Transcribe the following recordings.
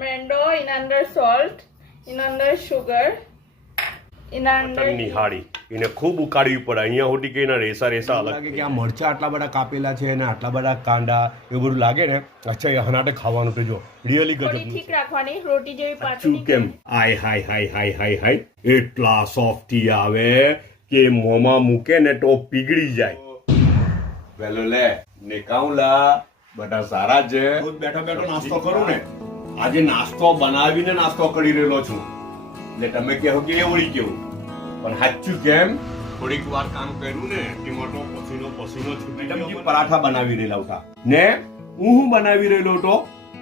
Mando in under salt, in under sugar, in under નિહાળી એને ખૂબ ઉકાળવી પડે. અહીંયા સુધી કે એના રેસા રેસા અલગ લાગે કે આ મરચા આટલા બધા કાપેલા છે અને આટલા બધા કાંદા એવું બધું લાગે ને. અચ્છા એ હનાટે ખાવાનું તો જો રિયલી થોડી ગજબ ઠીક રાખવાની, રોટી જેવી શું પાતળી કેમ આય હાય હાય હાય હાય હાય એટલા સોફ્ટી આવે કે મોંમાં મૂકે ને તો પીગળી જાય. વેલો લે નિકાઉલા બધા સારા છે. હું બેઠો બેઠો નાસ્તો કરું ને, આજે નાસ્તો બનાવીને નાસ્તો કરી રહેલો છું એટલે તમે કહો કે એવડી કેવું, પણ સાચું કેમ થોડીક વાર કામ કર્યું ને તેમાં તો પસીનો છૂટી ગયો. પરાઠા બનાવી રહેલા હતા ને હું બનાવી રહેલો હતો.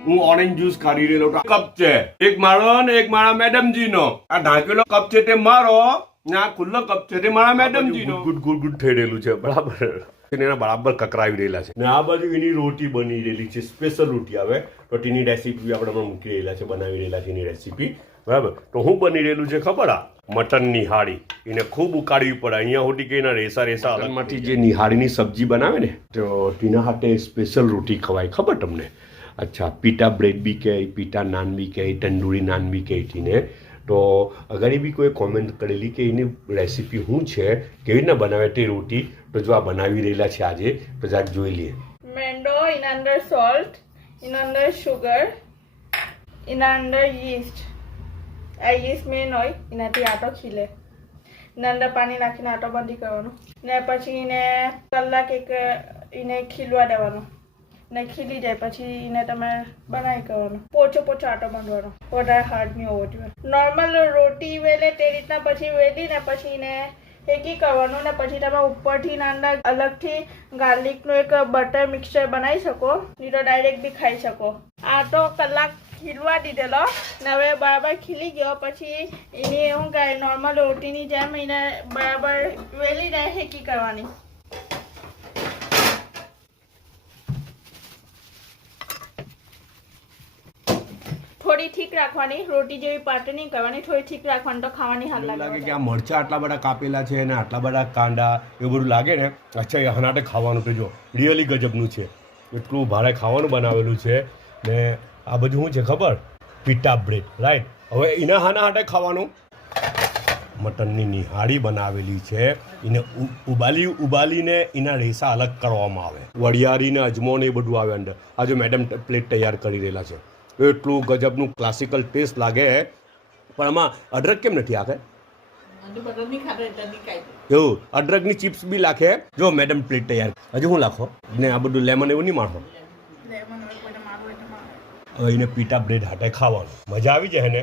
હું ઓરેન્જ જ્યુસ ખાડી રહેલો હતો. કપ છે એક મારો ને એક મારા મેડમજી નો. આ ઢાંકેલો કપ છે તે મારો ને આ ખુલ્લો કપ છે તે મારા મેડમજી નો. ગુડ ગુડ ગુડ થઈ રહેલું છે બરાબર. એના બરાબર કકરાવી રહેલા છે ને આ બાજુ એની રોટી બની રહેલી છે. સ્પેશિયલ રોટી આવે તો તેની રેસીપી આપણે મૂકી રહેલા છે, બનાવી રહેલા છે એની રેસીપી બરાબર. તો હું બની રહેલું છે ખબર આ મટન નિહાળી. એને ખૂબ ઉકાળવી પડે. અહીંયા સુધી કે એના રેસા રેસા અલગમાંથી જે નિહાળીની સબ્જી બનાવે ને તો તેના હાથે સ્પેશિયલ રોટી ખવાય. ખબર તમને? અચ્છા પીટા બ્રેડ બી કહે, પીટા નાન બી કહે, તંદૂરી નાન બી કહે તેને. તો અગર બી કોઈ કોમેન્ટ કરેલી કે એની રેસીપી શું છે, કેવી રીતના બનાવે તે રોટી, તો જો આ બનાવી રહેલા છે આજે તો જરાક જોઈ લઈએ. Mando in under salt, in under sugar, in under yeast. આ yeast મેન હોય, એનાથી આટો ખીલે. એના અંદર પાણી નાખીને આટો બંધી કરવાનો ને પછી એને કલાક એક એને ખીલવા દેવાનો ને ખીલી જાય પછી એને તમે બનાવી કરવાનો. પોચો પોચો આટો બાંધવાનો, વધારે હાર્ડ નહીં હોવો જોઈએ. નોર્મલ રોટી વેલે તે રીતના પછી વેલી ને પછી એને શેકી કરવાનું ને પછી તમે ઉપરથી નાના અલગથી ગાર્લિકનું એક બટર મિક્સચર બનાવી શકો, નહીં તો ડાયરેક્ટ બી ખાઈ શકો. આ તો કલાક ખીલવા દીધેલો ને હવે બરાબર ખીલી ગયો પછી એની શું કહે નોર્મલ રોટીની જેમ એને બરાબર વેલીને શેકી કરવાની. થોડી ઠીક રાખવાની, રોટી જેવી પાતળી નહીં કરવાની, થોડી ઠીક રાખવાની તો ખાવાની હાલ લાગે કે આ મરચા આટલા બધા કાપેલા છે અને આટલા બધા કાંદા એવું બધું લાગે ને. અચ્છા એ હનાટે ખાવાનું તો જો રિયલી ગજબનું છે. એટલું ભારે ખાવાનું બનાવેલું છે ને આ બધું શું છે ખબર? પીટા બ્રેડ રાઈટ. હવે એના હાના હાટે ખાવાનું મટનની નિહાળી બનાવેલી છે. એને ઉબાલીને એના રેસા અલગ કરવામાં આવે. વરિયાળી ને અજમો ને એ બધું આવે અંદર. આ જો મેડમ પ્લેટ તૈયાર કરી રહેલા છે. એટલું ગજબનું ક્લાસિકલ ટેસ્ટ લાગે. પણ આમાં અદરક કેમ નથી આખે? એવું અદરકની ચિપ્સ બી લાખે. જો મેડમ પ્લેટ તૈયાર. હજુ શું લાખો ને આ બધું લેમન એવું નહીં માણો. હવે એને પીટા બ્રેડ હાટે ખાવાનું મજા આવી જાય ને.